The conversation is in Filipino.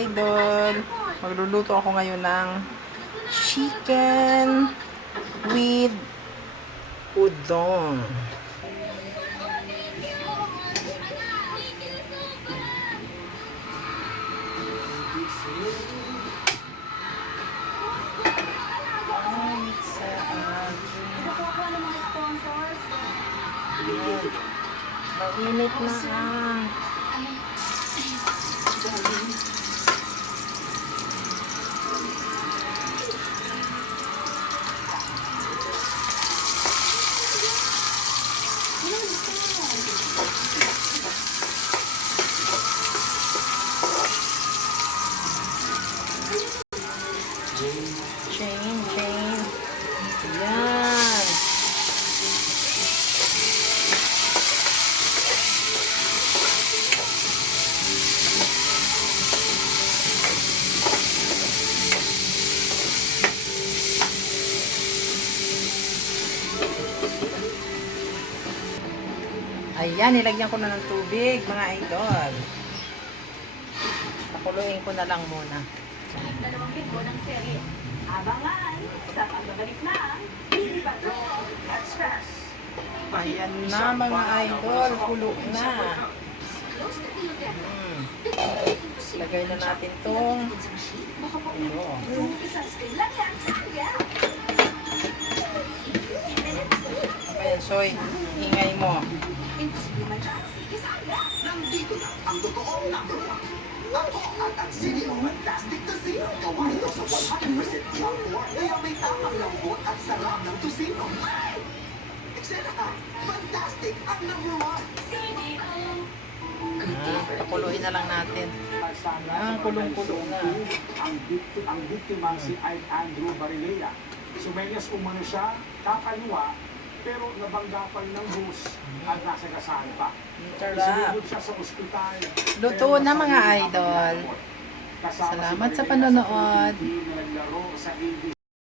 idol. Magluluto ako ngayon ng chicken with udon. Mainit na ah. Chain. Yan. Ayan, nilagyan ko na ng tubig, mga idol. Pakuluin ko na lang muna. Dalawang linggo ng serye. Abangan sa pagbabalik na Pato at Stress. Ayan na, mga idol. Kulo na. Lagay na natin tong ulo. Ayan, Soy. Ingay mo. Nandito na ang totoong number 1. Ako at ang CDO Fantastic Tocino. Gawa ito sa 100% pure pork. Kaya may tamang lambot at sarap ng tocino. Ay! Eksena ka! Fantastic ang number 1. Pakuluin na lang natin. Kulong-kulong na. Ang biktima si Andrew Barilea. Sumenyas umano siya, kakaliwa, pero nabanggapan ng bus at nasagasaan pa. Isinugod siya sa ospital. Luto na, mga idol. Salamat sa panonood. Naglaro sa ABC.